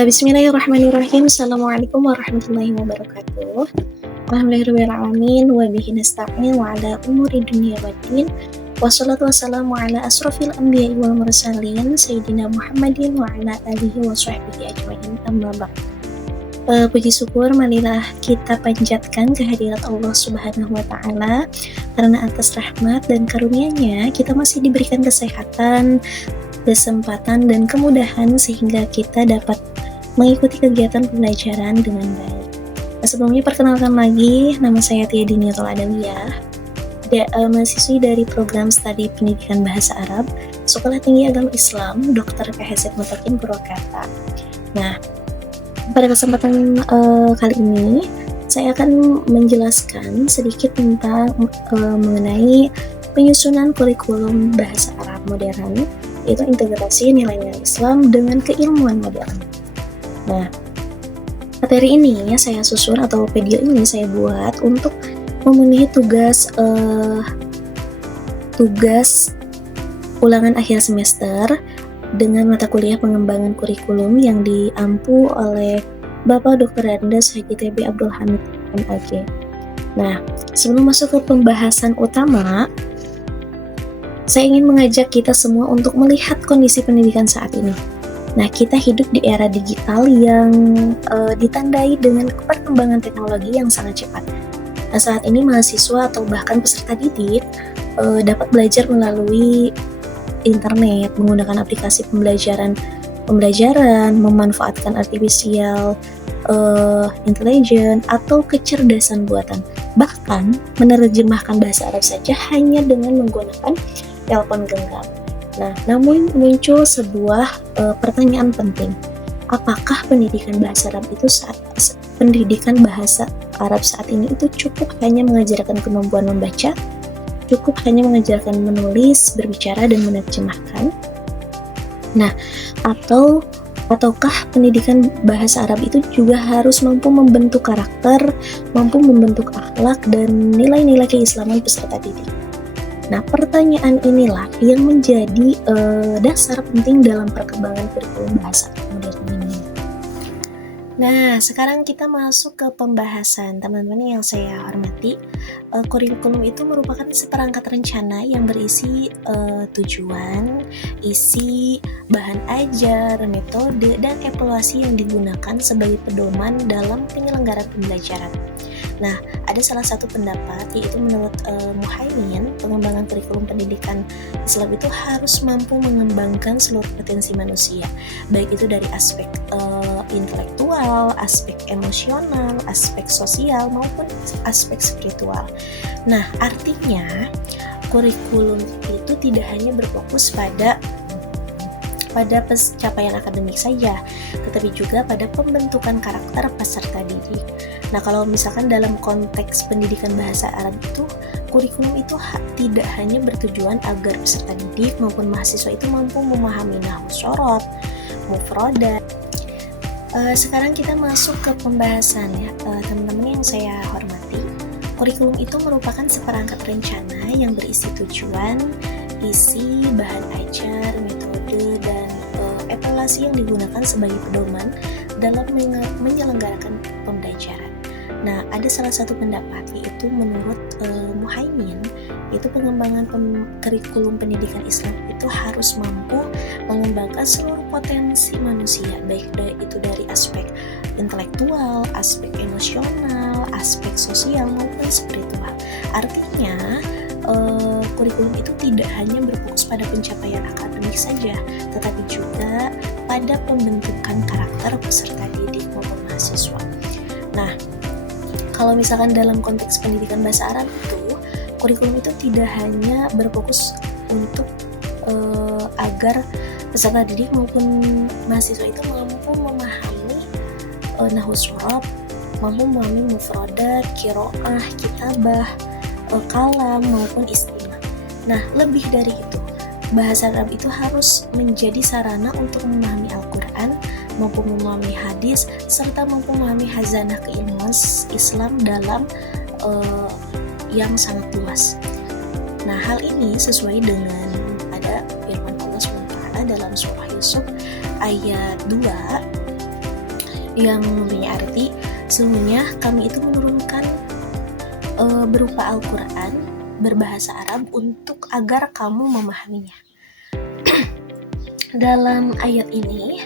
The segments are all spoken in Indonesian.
Bismillahirrahmanirrahim. Assalamualaikum warahmatullahi wabarakatuh. Alhamdulillahirrahmanirrahim. Wa bihi nasta'in wa ala umuri dunya waddin. Wassalatu wassalamu ala asrofil anbiya'i wal mursalin Sayyidina Muhammadin wa ala alihi wa sahbihi ajma'in, amma ba'd. Puji syukur marilah kita panjatkan kehadirat Allah Subhanahu wa Ta'ala, karena atas rahmat dan karunia-Nya kita masih diberikan kesehatan, kesempatan dan kemudahan sehingga kita dapat mengikuti kegiatan pembelajaran dengan baik. Sebelumnya perkenalkan lagi, nama saya Tia Diniatul Adawiyah, mahasiswi dari program studi pendidikan bahasa Arab, Sekolah Tinggi Agama Islam, Dr. KHZ Mutakin Purwakarta. Nah, pada kesempatan kali ini saya akan menjelaskan sedikit tentang mengenai penyusunan kurikulum bahasa Arab modern, yaitu integrasi nilai-nilai Islam dengan keilmuan modern. Nah, materi ini saya susun atau video ini saya buat untuk memenuhi tugas ulangan akhir semester dengan mata kuliah pengembangan kurikulum yang diampu oleh Bapak Dr. Andes Haji TB Abdul Hamid MAG. Nah, sebelum masuk ke pembahasan utama, saya ingin mengajak kita semua untuk melihat kondisi pendidikan saat ini. Nah, kita hidup di era digital yang ditandai dengan perkembangan teknologi yang sangat cepat. Nah, saat ini mahasiswa atau bahkan peserta didik dapat belajar melalui internet, menggunakan aplikasi pembelajaran, memanfaatkan artificial intelligence atau kecerdasan buatan. Bahkan menerjemahkan bahasa Arab saja hanya dengan menggunakan telepon genggam. Nah, namun muncul sebuah pertanyaan penting. Apakah pendidikan bahasa Arab saat ini itu cukup hanya mengajarkan kemampuan membaca? Cukup hanya mengajarkan menulis, berbicara, dan menerjemahkan? Nah, ataukah pendidikan bahasa Arab itu juga harus mampu membentuk karakter, mampu membentuk akhlak dan nilai-nilai keislaman peserta didik? Nah, pertanyaan inilah yang menjadi dasar penting dalam perkembangan kurikulum bahasa Arab modern ini. Nah, sekarang kita masuk ke pembahasan. Teman-teman yang saya hormati, kurikulum itu merupakan seperangkat rencana yang berisi tujuan, isi, bahan ajar, metode, dan evaluasi yang digunakan sebagai pedoman dalam penyelenggaraan pembelajaran. Nah, ada salah satu pendapat, yaitu menurut Muhaimin, pengembangan kurikulum pendidikan Islam itu harus mampu mengembangkan seluruh potensi manusia, baik itu dari aspek intelektual, aspek emosional, aspek sosial, maupun aspek spiritual. Nah, artinya kurikulum itu tidak hanya berfokus pada pencapaian akademik saja, tetapi juga pada pembentukan karakter peserta didik. Nah, kalau misalkan dalam konteks pendidikan bahasa Arab itu, kurikulum itu tidak hanya bertujuan agar peserta didik maupun mahasiswa itu mampu memahami nahwu syaraf, mufradat. Sekarang kita masuk ke pembahasan ya, teman-teman yang saya hormati. Kurikulum itu merupakan seperangkat rencana yang berisi tujuan, isi, bahan ajar, metode, dan evaluasi yang digunakan sebagai pedoman dalam menyelenggarakan pembelajaran. Nah, ada salah satu pendapat, yaitu menurut Muhaimin, yaitu pengembangan kurikulum pendidikan Islam itu harus mampu mengembangkan seluruh potensi manusia, baik itu dari aspek intelektual, aspek emosional, aspek sosial, maupun spiritual. Artinya, kurikulum itu tidak hanya berfokus pada pencapaian akademik saja, tetapi juga pada pembentukan karakter peserta didik maupun mahasiswa. Nah, kalau misalkan dalam konteks pendidikan bahasa Arab itu, kurikulum itu tidak hanya berfokus untuk agar peserta didik maupun mahasiswa itu mampu memahami nahwu syaraf, mampu memahami mufradat, qiraah, kitabah, kalam maupun istilah. Nah, lebih dari itu, bahasa Arab itu harus menjadi sarana untuk memahami Al-Quran, mampu memahami hadis, serta mampu memahami hazanah keilmuan Islam dalam yang sangat luas. Nah, hal ini sesuai dengan ada firman Allah SWT dalam surah Yusuf ayat 2 yang mempunyai arti sesungguhnya kami itu menurunkan berupa Al-Quran berbahasa Arab untuk agar kamu memahaminya. Dalam ayat ini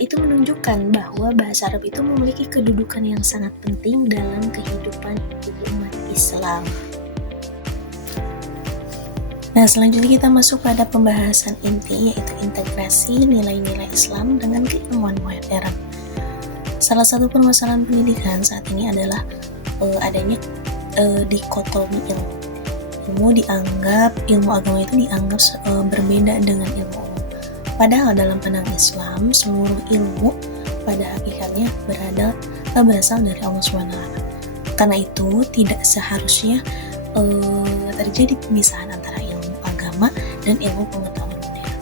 itu menunjukkan bahwa bahasa Arab itu memiliki kedudukan yang sangat penting dalam kehidupan umat Islam. Nah, selanjutnya kita masuk pada pembahasan inti, yaitu integrasi nilai-nilai Islam dengan keilmuan modern. Salah satu permasalahan pendidikan saat ini adalah adanya dikotomi ilmu. Ilmu agama itu dianggap berbeda dengan ilmu umum. Padahal dalam pandangan Islam, seluruh ilmu pada hakikatnya berasal dari Allah SWT. Karena itu, tidak seharusnya terjadi pemisahan antara ilmu agama dan ilmu pengetahuan modern.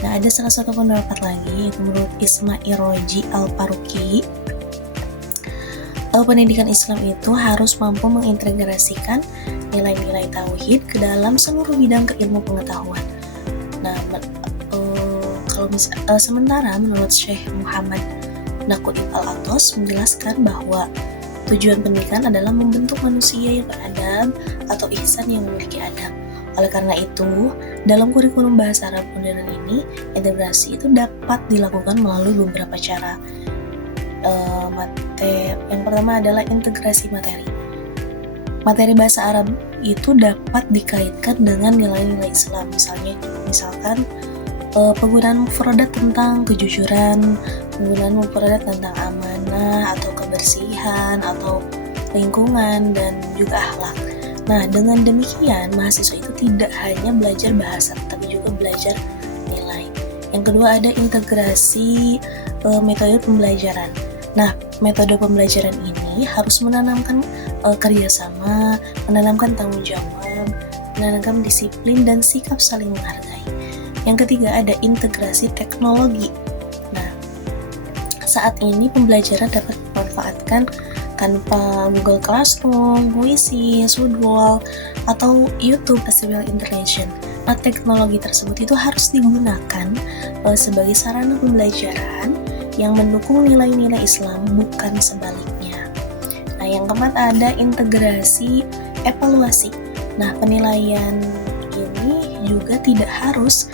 Nah, ada salah satu pendapat lagi, yaitu menurut Ismail Roji Al-Faruqi, pendidikan Islam itu harus mampu mengintegrasikan nilai-nilai tauhid ke dalam seluruh bidang keilmu pengetahuan. Nah, sementara menurut Syekh Muhammad Naqib Al-Atos menjelaskan bahwa tujuan pendidikan adalah membentuk manusia yang beradab atau ihsan yang memiliki adab. Oleh karena itu, dalam kurikulum bahasa Arab modern ini, integrasi itu dapat dilakukan melalui beberapa cara. Yang pertama adalah integrasi materi. Materi bahasa Arab itu dapat dikaitkan dengan nilai-nilai Islam, misalkan penggunaan mufradat tentang kejujuran, penggunaan mufradat tentang amanah atau kebersihan atau lingkungan dan juga akhlak. Nah, dengan demikian mahasiswa itu tidak hanya belajar bahasa tapi juga belajar nilai. Yang kedua ada integrasi metode pembelajaran. Nah, metode pembelajaran ini harus menanamkan kerjasama, menanamkan tanggung jawab, menanamkan disiplin dan sikap saling menghargai. Yang ketiga ada integrasi teknologi. Nah, saat ini pembelajaran dapat dimanfaatkan tanpa Google Classroom, Wisi, Sudwall, atau YouTube Accessible Intelligence. Nah, teknologi tersebut itu harus digunakan sebagai sarana pembelajaran yang mendukung nilai-nilai Islam, bukan sebaliknya. Nah, yang keempat ada integrasi evaluasi. Nah, penilaian ini juga tidak harus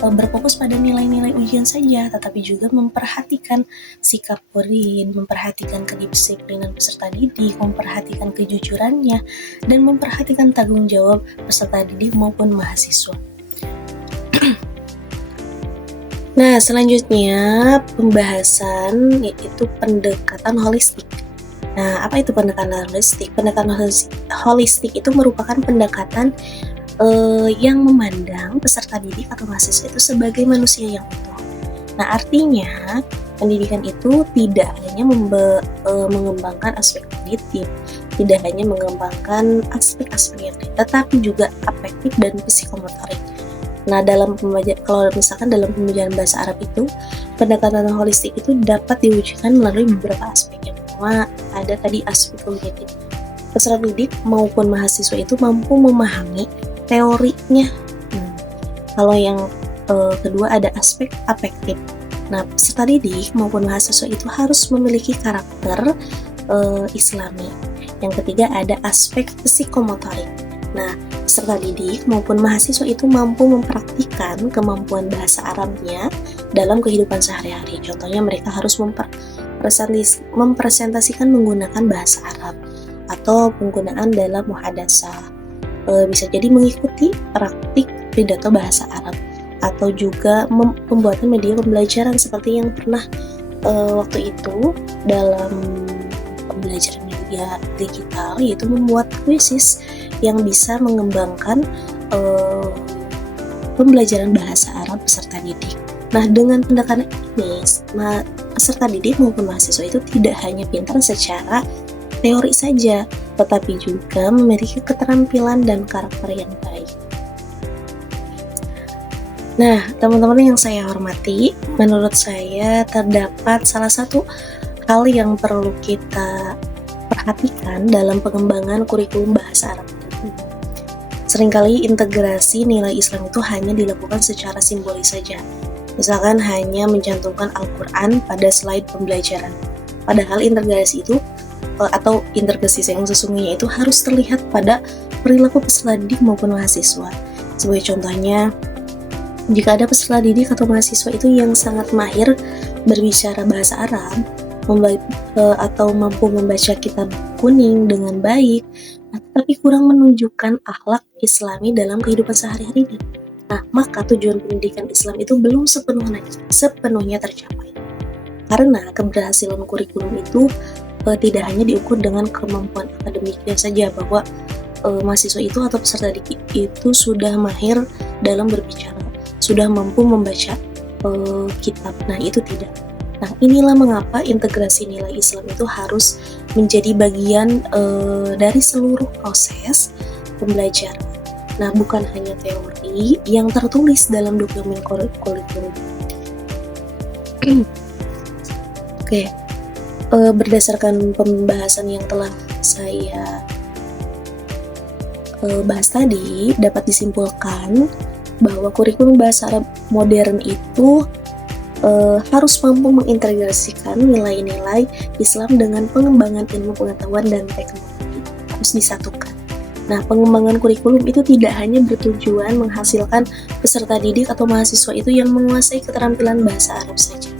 berfokus pada nilai-nilai ujian saja, tetapi juga memperhatikan sikap murid, memperhatikan kedisiplinan peserta didik, memperhatikan kejujurannya, dan memperhatikan tanggung jawab peserta didik maupun mahasiswa. Nah, selanjutnya pembahasan yaitu pendekatan holistik. Nah, apa itu pendekatan holistik? Pendekatan holistik itu merupakan pendekatan yang memandang peserta didik atau mahasiswa itu sebagai manusia yang utuh. Nah, artinya pendidikan itu tidak hanya mengembangkan aspek kognitif, tidak hanya mengembangkan aspek-aspek tetapi juga afektif dan psikomotorik. Nah, kalau misalkan dalam pembelajaran bahasa Arab itu, pendekatan holistik itu dapat diwujudkan melalui beberapa aspek. Yang pertama ada tadi aspek kognitif. Peserta didik maupun mahasiswa itu mampu memahami teorinya. Kalau yang kedua ada aspek afektif. Nah, peserta didik maupun mahasiswa itu harus memiliki karakter Islami. Yang ketiga ada aspek psikomotorik. Nah, peserta didik maupun mahasiswa itu mampu mempraktikkan kemampuan bahasa Arabnya dalam kehidupan sehari-hari. Contohnya mereka harus mempresentasikan menggunakan bahasa Arab atau penggunaan dalam muhadatsah. Bisa jadi mengikuti praktik pidato bahasa Arab atau juga pembuatan media pembelajaran seperti yang pernah waktu itu dalam pembelajaran media digital, yaitu membuat kuisis yang bisa mengembangkan pembelajaran bahasa Arab peserta didik. Nah, dengan pendekatan ini, peserta didik maupun mahasiswa itu tidak hanya pintar secara teori saja, tetapi juga memiliki keterampilan dan karakter yang baik. Nah, teman-teman yang saya hormati, menurut saya terdapat salah satu hal yang perlu kita perhatikan dalam pengembangan kurikulum bahasa Arab. Seringkali integrasi nilai Islam itu hanya dilakukan secara simbolis saja, Misalkan hanya mencantumkan Al-Quran pada slide pembelajaran. Padahal integrasi itu atau integrasi yang sesungguhnya itu harus terlihat pada perilaku peserta didik maupun mahasiswa. Sebagai contohnya, jika ada peserta didik atau mahasiswa itu yang sangat mahir berbicara bahasa Arab atau mampu membaca kitab kuning dengan baik, tapi kurang menunjukkan akhlak Islami dalam kehidupan sehari-hari, nah maka tujuan pendidikan Islam itu belum sepenuhnya tercapai. Karena keberhasilan kurikulum itu tidak hanya diukur dengan kemampuan akademiknya saja, bahwa mahasiswa itu atau peserta didik itu sudah mahir dalam berbicara, sudah mampu membaca kitab. Nah, itu tidak. Nah, inilah mengapa integrasi nilai Islam itu harus menjadi bagian dari seluruh proses pembelajaran. Nah, bukan hanya teori yang tertulis dalam dokumen kurikulum. Oke. Berdasarkan pembahasan yang telah saya bahas tadi, dapat disimpulkan bahwa kurikulum bahasa Arab modern itu harus mampu mengintegrasikan nilai-nilai Islam dengan pengembangan ilmu pengetahuan dan teknologi, harus disatukan. Nah, pengembangan kurikulum itu tidak hanya bertujuan menghasilkan peserta didik atau mahasiswa itu yang menguasai keterampilan bahasa Arab saja,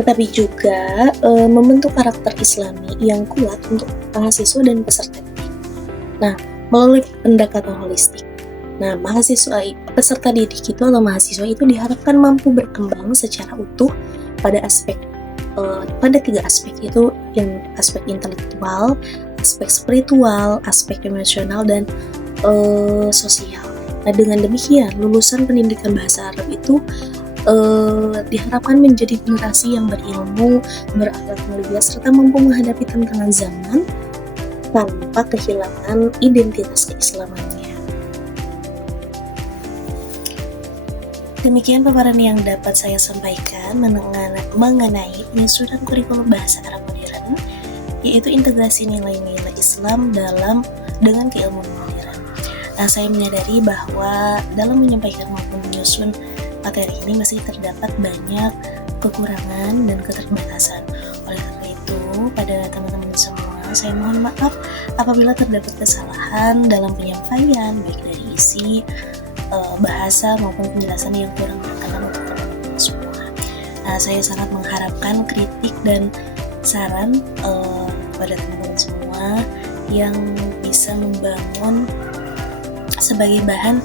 tetapi juga membentuk karakter Islami yang kuat untuk mahasiswa dan peserta didik. Nah, melalui pendekatan holistik. Nah, peserta didik itu atau mahasiswa itu diharapkan mampu berkembang secara utuh pada tiga aspek, itu yang aspek intelektual, aspek spiritual, aspek emosional, dan sosial. Nah, dengan demikian lulusan pendidikan bahasa Arab itu diharapkan menjadi generasi yang berilmu, berakhlak mulia, serta mampu menghadapi tantangan zaman tanpa kehilangan identitas keislamannya. Demikian paparan yang dapat saya sampaikan mengenai penyusunan kurikulum bahasa Arab modern, yaitu integrasi nilai-nilai Islam dengan keilmuan modern. Nah, saya menyadari bahwa dalam menyampaikan maupun menyusun materi ini masih terdapat banyak kekurangan dan keterbatasan. Oleh karena itu, pada teman-teman semua, saya mohon maaf apabila terdapat kesalahan dalam penyampaian, baik dari isi, bahasa maupun penjelasan yang kurang berkenan untuk teman-teman semua. Nah, saya sangat mengharapkan kritik dan saran pada teman-teman semua yang bisa membangun sebagai bahan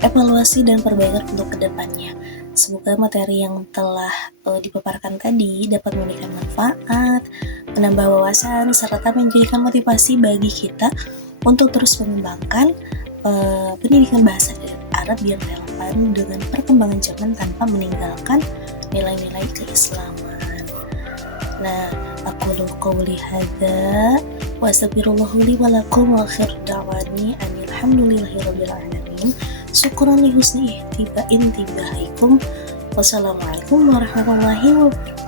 evaluasi dan perbaikan untuk kedepannya. Semoga materi yang telah dipaparkan tadi dapat memberikan manfaat, menambah wawasan, serta menjadikan motivasi bagi kita untuk terus mengembangkan pendidikan bahasa Arab yang relevan dengan perkembangan zaman tanpa meninggalkan nilai-nilai keislaman. Nah, aku qouli hadza wa astaghfirullah li wa lakum wa akhir da'wani alhamdulillahirabbil alamin. Syukran li husni intibaikum. Wassalamualaikum warahmatullahi wabarakatuh.